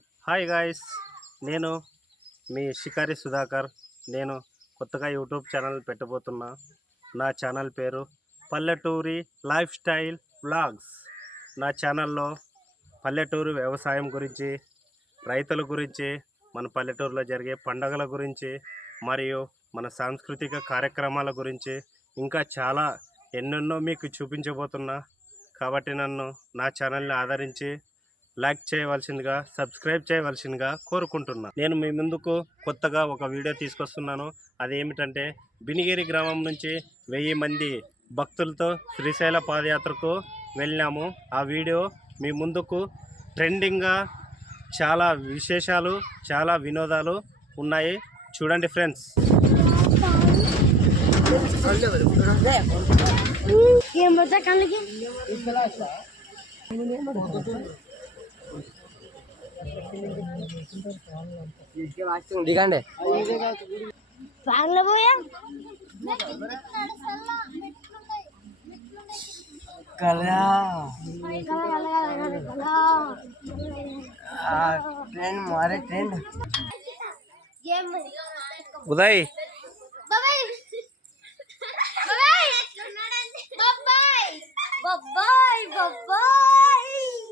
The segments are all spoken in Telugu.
హాయ్ గాయస్ నేను మీ షికారి సుధాకర్. నేను కొత్తగా యూట్యూబ్ ఛానల్ పెట్టబోతున్నా. నా ఛానల్ పేరు పల్లెటూరి లైఫ్ స్టైల్ వ్లాగ్స్. నా ఛానల్లో పల్లెటూరు వ్యవసాయం గురించి రైతుల గురించి మన పల్లెటూరులో జరిగే పండగల గురించి మరియు మన సాంస్కృతిక కార్యక్రమాల గురించి ఇంకా చాలా ఎన్నెన్నో మీకు చూపించబోతున్నా. కాబట్టి నన్ను నా ఛానల్ని ఆదరించి లైక్ చేయవలసిందిగా సబ్స్క్రైబ్ చేయవలసిందిగా కోరుకుంటున్నా. నేను మీ ముందుకు కొత్తగా ఒక వీడియో తీసుకొస్తున్నాను. అదేమిటంటే బినిగిరి గ్రామం నుంచి వెయ్యి మంది భక్తులతో శ్రీశైల పాదయాత్రకు వెళ్ళినాము ఆ వీడియో మీ ముందుకు ట్రెండింగ్గా చాలా విశేషాలు చాలా వినోదాలు ఉన్నాయి. చూడండి ఫ్రెండ్స్. ఏం దిగండి బాగా పోయా కలరా కల కల కల కల ట్రెండ్ మారే ట్రెండ్ ఏం ఉదయ్ బాబాయ్ బాబాయ్ బాబాయ్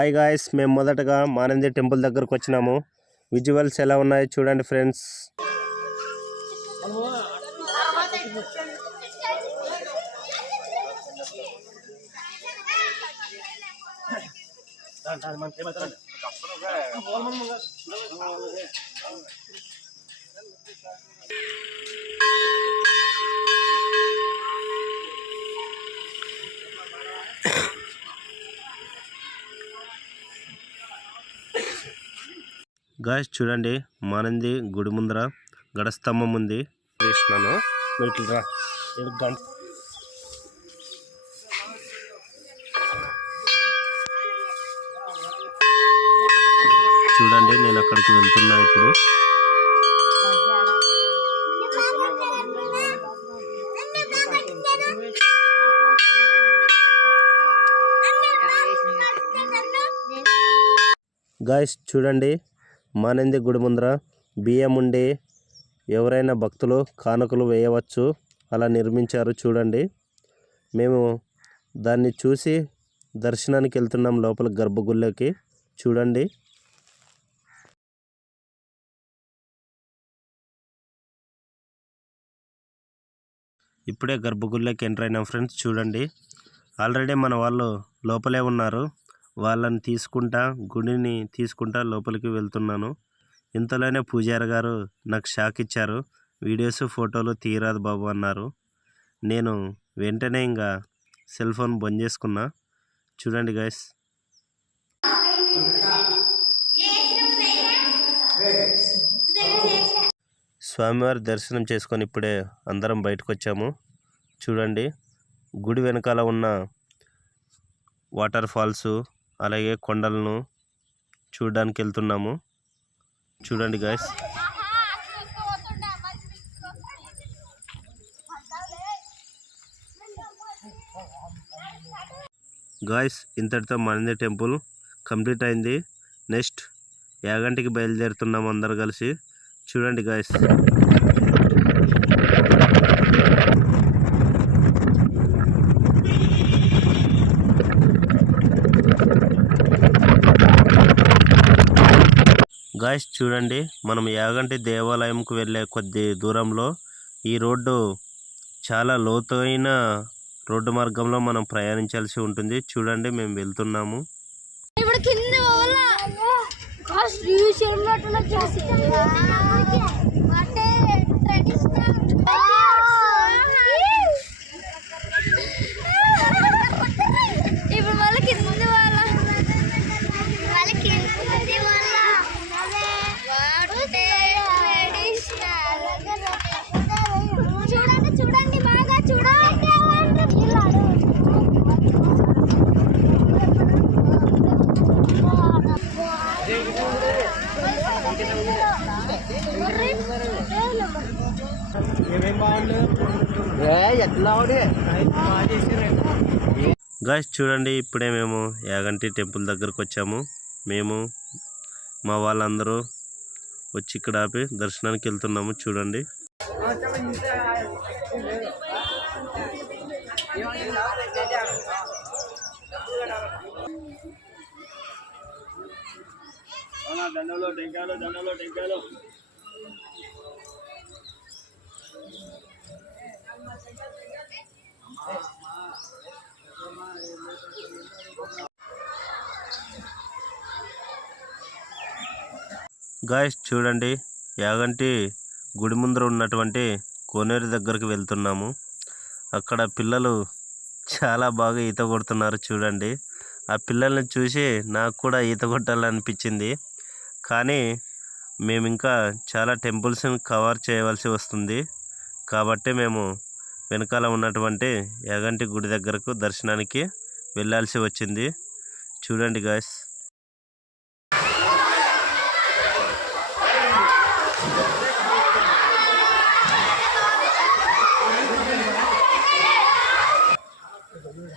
హాయ్ గాయస్ మేము మొదటగా మానంది టెంపుల్ దగ్గరకు వచ్చినాము. విజువల్స్ ఎలా ఉన్నాయో చూడండి ఫ్రెండ్స్ గాయస్ చూడండి మానంది గుడి ముందర గడస్తంభం ఉంది చేసినాను నువ్వు రా. చూడండి నేను అక్కడికి వెళ్తున్నా ఇప్పుడు. గాయస్ చూడండి మానంది గుడి ముందర. బియ్యం ఉండి ఎవరైనా భక్తులు కానుకలు వేయవచ్చు. అలా నిర్మించారు చూడండి. మేము దాన్ని చూసి దర్శనానికి వెళ్తున్నాం లోపల గర్భగుళ్ళకి. చూడండి. ఇప్పుడే గర్భగుళ్ళకి ఎంటర్ అయినాం ఫ్రెండ్స్ చూడండి. ఆల్రెడీ మన వాళ్ళు లోపలే ఉన్నారు. వాళ్ళని తీసుకుంటా గుడిని తీసుకుంటా లోపలికి వెళ్తున్నాను. ఇంతలోనే పూజారి గారు నాకు షాక్ ఇచ్చారు. వీడియోస్ ఫోటోలు తీయరాదు బాబు అన్నారు. నేను వెంటనే ఇంకా సెల్ ఫోన్ బంద్ చేసుకున్నా. చూడండి గైస్ స్వామివారి దర్శనం చేసుకొని ఇప్పుడే అందరం బయటకు వచ్చాము చూడండి. గుడి వెనకాల ఉన్న వాటర్ ఫాల్స్ అలాగే కొండలను చూడడానికి వెళ్తున్నాము. చూడండి గాయస్ గాయస్ ఇంతటితో మనంది టెంపుల్. కంప్లీట్ అయింది. నెక్స్ట్ యాగంటికి బయలుదేరుతున్నాము అందరు కలిసి. చూడండి గాయస్ గాయస్ చూడండి. మనం యాగంటి దేవాలయంకు వెళ్ళే కొద్ది దూరంలో ఈ రోడ్డు చాలా లోతైన రోడ్డు మార్గంలో మనం ప్రయాణించాల్సి ఉంటుంది. చూడండి మేము వెళ్తున్నాము. ఇప్పుడు కింద గాయస్ చూడండి ఇప్పుడే మేము యాగంటి టెంపుల్ దగ్గరకు వచ్చాము. మేము మా వాళ్ళందరూ వచ్చి ఇక్కడ ఆపి దర్శనానికి వెళ్తున్నాము చూడండి. గాయస్ చూడండి. యాగంటి గుడి ముందర ఉన్నటువంటి కోనేరు దగ్గరికి వెళ్తున్నాము. అక్కడ పిల్లలు చాలా బాగా ఈత కొడుతున్నారు చూడండి. ఆ పిల్లల్ని చూసి నాకు కూడా ఈత కొట్టాలనిపించింది. కానీ మేము ఇంకా చాలా టెంపుల్స్ని కవర్ చేయవలసి వస్తుంది. కాబట్టి మేము వెనకాల ఉన్నటువంటి యాగంటి గుడి దగ్గరకు దర్శనానికి వెళ్ళాల్సి వచ్చింది. చూడండి గాయస్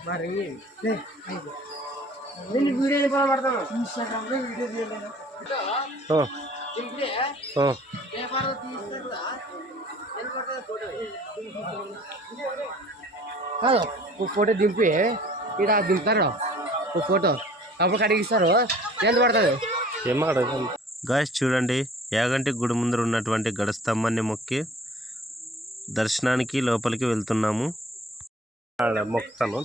మరి ఇన్స్టాగ్రామ్లో వీడియో తీయలేను ఫోటో దింపి. ఇక్కడ దింపుతారు. ఒక ఫోటో. అప్పుడు కడిగిస్తారు. ఎంత పడుతుంది? గాయస్ చూడండి యాగంటి గుడి ముందర ఉన్నటువంటి గడ స్తంభాన్ని మొక్కి దర్శనానికి లోపలికి వెళ్తున్నాము. మొక్కుతాను.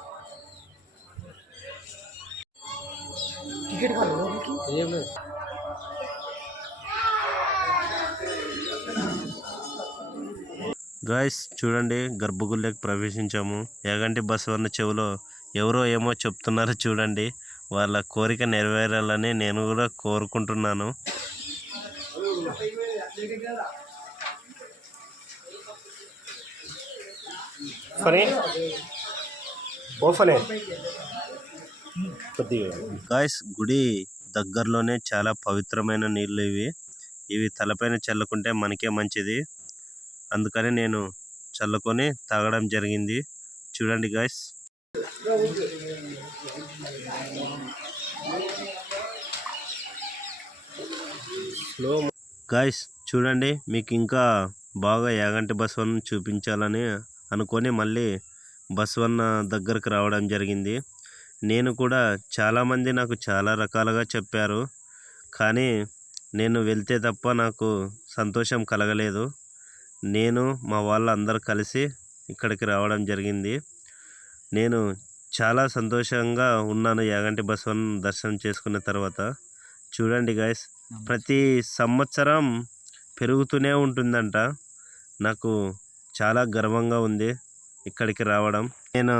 టికెట్ కావాలి లోపలికి? ఏం లేదు. గాయస్ చూడండి గర్భగుడిలోకి ప్రవేశించాము. యాగంటి బసవన్న చెవిలో ఎవరో ఏమో చెప్తున్నారు చూడండి. వాళ్ళ కోరిక నెరవేరాలని నేను కూడా కోరుకుంటున్నాను. గాయస్ గుడి దగ్గరలోనే చాలా పవిత్రమైన నీళ్ళు ఇవి. ఇవి తలపైన చల్లుకుంటే మనకే మంచిది. అందుకని నేను చల్లుకొని తాగడం జరిగింది. చూడండి గాయస్. గాయస్ చూడండి మీకు ఇంకా బాగా యాగంటి బసవన్న చూపించాలని అనుకొని మళ్ళీ బసవన్న దగ్గరకు రావడం జరిగింది. నేను కూడా చాలామంది నాకు చాలా రకాలుగా చెప్పారు. కానీ నేను వెళ్తే తప్ప నాకు సంతోషం కలగలేదు. నేను మా వాళ్ళందరూ కలిసి ఇక్కడికి రావడం జరిగింది. నేను చాలా సంతోషంగా ఉన్నాను యాగంటి బసవన్ దర్శనం చేసుకున్న తర్వాత. చూడండి గాయస్ ప్రతి సంవత్సరం పెరుగుతూనే ఉంటుందంట. నాకు చాలా గర్వంగా ఉంది ఇక్కడికి రావడం. నేను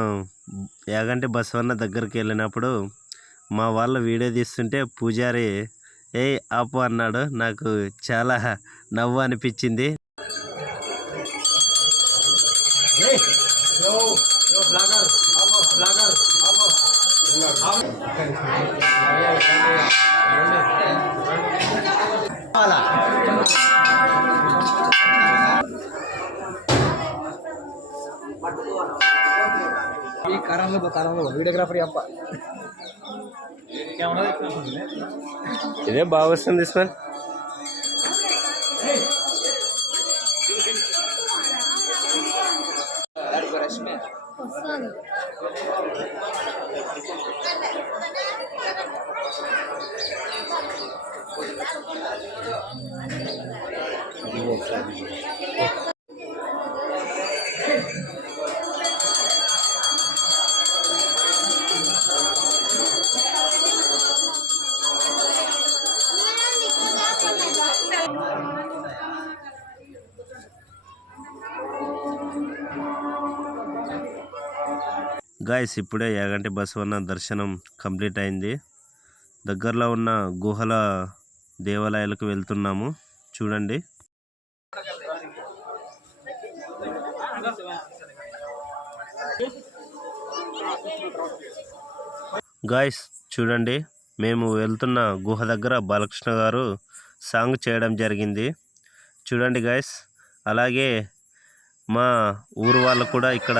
యాగంటి బసవన్న దగ్గరికి వెళ్ళినప్పుడు మా వాళ్ళ వీడియో తీస్తుంటే పూజారి ఏ ఆపు అన్నాడు. నాకు చాలా నవ్వు అనిపించింది. ఈ కాలంలో కాలంలో వీడియోగ్రాఫర్ అప్ప ఇదే బాగా వస్తుంది సార్ గాయస్ ఇప్పుడే యాగంటి బసవన్న దర్శనం కంప్లీట్ అయింది. దగ్గరలో ఉన్న గుహల దేవాలయాలకు వెళ్తున్నాము. చూడండి. గాయస్ చూడండి. మేము వెళ్తున్న గుహ దగ్గర బాలకృష్ణ గారు సాంగ్ చేయడం జరిగింది. చూడండి గాయస్ అలాగే మా ఊరు వాళ్ళు కూడా ఇక్కడ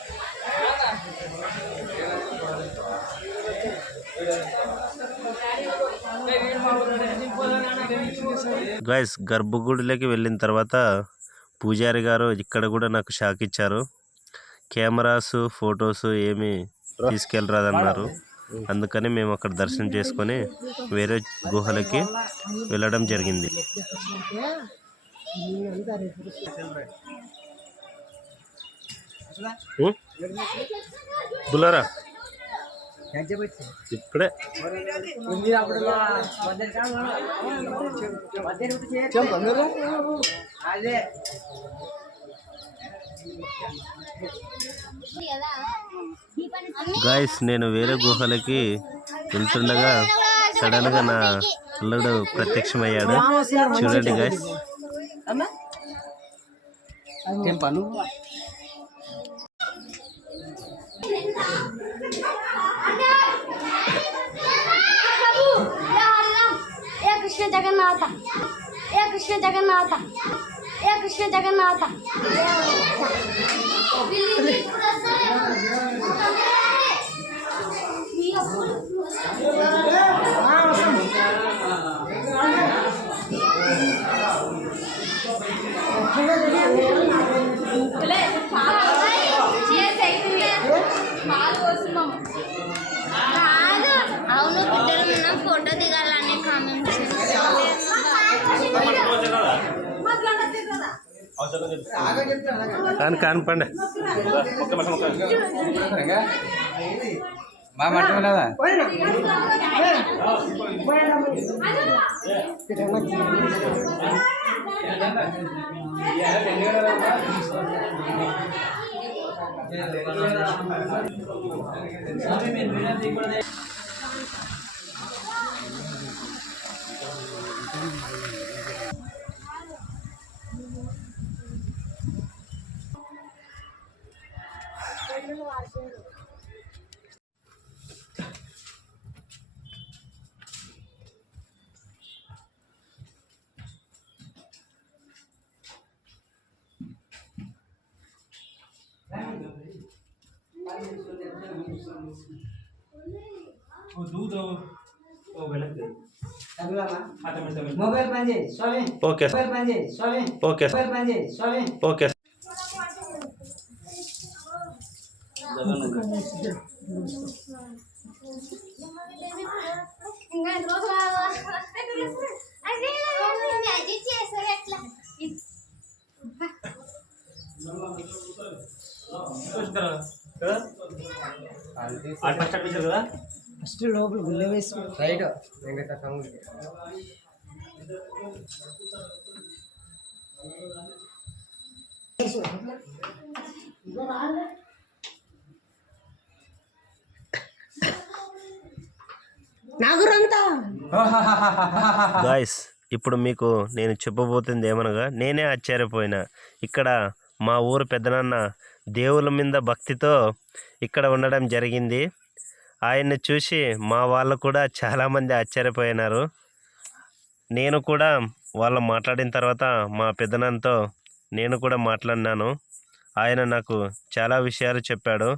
గైస్ గర్భగుడిలోకి వెళ్ళిన తర్వాత పూజారి గారు ఇక్కడ కూడా నాకు షాక్ ఇచ్చారు. కెమెరాస్ ఫొటోస్ ఏమి తీసుకెళ్ళరాదన్నారు. అందుకని మేము అక్కడ దర్శనం చేసుకొని వేరే గుహలకి వెళ్ళడం జరిగింది. బులారా ఇప్పుడే గాయస్ నేను వేరే గుహలకి వెళ్తుండగా సడన్గా నా అల్లుడు ప్రత్యక్షమయ్యాడు. చూడండి గాయస్ కృష్ణ జగన్నాథ ఏ కృష్ణ జగన్నాథ ఏ కృష్ణ జగన్నాథ కాదు అవును బిడ్డలు మనం ఫోటో దిగాలని కాని కానిపండి. మా మట్టం లేదా స్వామి పని చేయి స్వామి ఓకే మొబైల్ పని చేయి స్వామి ఓకే ఇంకా ఫస్ట్ లోపల గుళ్ళ వేసి రైట్. వెంకట స్వామి గాయస్ ఇప్పుడు మీకు నేను చెప్పబోతుంది ఏమనగా నేనే ఆశ్చర్యపోయినా. ఇక్కడ మా ఊరు పెద్దనాన్న దేవుల మీద భక్తితో ఇక్కడ ఉండడం జరిగింది. ఆయన్ని చూసి మా వాళ్ళు కూడా చాలామంది ఆశ్చర్యపోయినారు. నేను కూడా వాళ్ళు మాట్లాడిన తర్వాత మా పెద్దనాన్నతో నేను కూడా మాట్లాడినాను. ఆయన నాకు చాలా విషయాలు చెప్పాడు.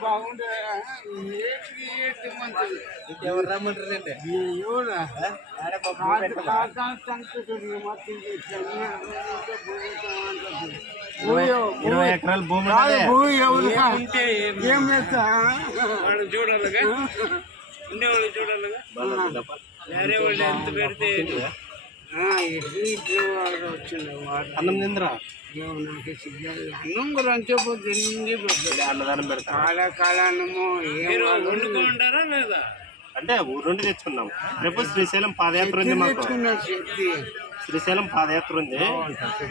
రమ్మని ఇంకా ఎవరు రమ్మంటారంటే ఇరవై ఎకరాల భూమి ఉన్నదే. ఏం చేస్తా బల్ల బిడ్డప్ప. వచ్చింది అన్నం తిందిరా అన్నం కూడా అంటే తిండి అన్నదానం పెడతా కాల అంటే ఊరు నుండి తెచ్చుకున్నాం. రేపు శ్రీశైలం పాదయాత్ర ఉంది మాకు. శక్తి. శ్రీశైలం పాదయాత్ర ఉంది.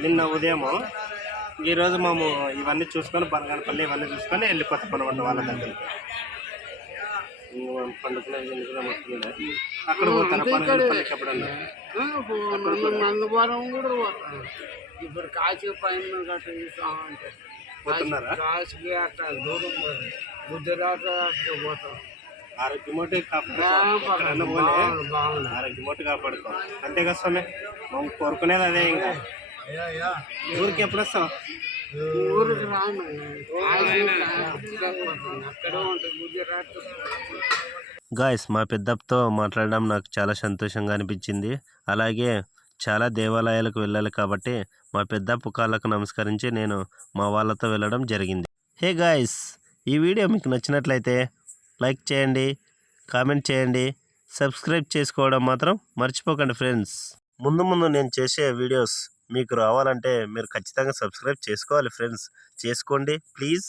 నిన్న ఉదయము ఈ రోజు మేము ఇవన్నీ చూసుకొని బనగానపల్లి ఇవన్నీ చూసుకొని వెళ్ళిపోతాం అనమాట వాళ్ళ దగ్గరికి. పండుగ అక్కడ పోతాను నందవరం కూడా పోతాను ఇప్పుడు కాశీ పైన గట్రా ఉంటాయి పోతున్నారా? కాశీకి అట్లా దూరం పోతాం గుజరాత్ అట్లా పోతాం. బాగుంది. ఆరోగ్యమోటి కాపాడుకో. అంతే కదా స్వామి? మనం కోరుకునేది అదే ఇంకా. ఊరికి ఎప్పుడు వస్తాం ఊరికి రాను. అక్కడే ఉంటుంది గుజరాత్ గాయస్ మా పెద్దప్పతో మాట్లాడడం నాకు చాలా సంతోషంగా అనిపించింది. అలాగే చాలా దేవాలయాలకు వెళ్ళాలి కాబట్టి మా పెద్ద కాళ్ళకు నమస్కరించి నేను మా వాళ్ళతో వెళ్ళడం జరిగింది. హే గాయస్ ఈ వీడియో మీకు నచ్చినట్లయితే లైక్ చేయండి కామెంట్ చేయండి సబ్స్క్రైబ్ చేసుకోవడం మాత్రం మర్చిపోకండి ఫ్రెండ్స్ ముందు ముందు నేను చేసే వీడియోస్ మీకు రావాలంటే మీరు ఖచ్చితంగా సబ్స్క్రైబ్ చేసుకోవాలి ఫ్రెండ్స్ చేసుకోండి ప్లీజ్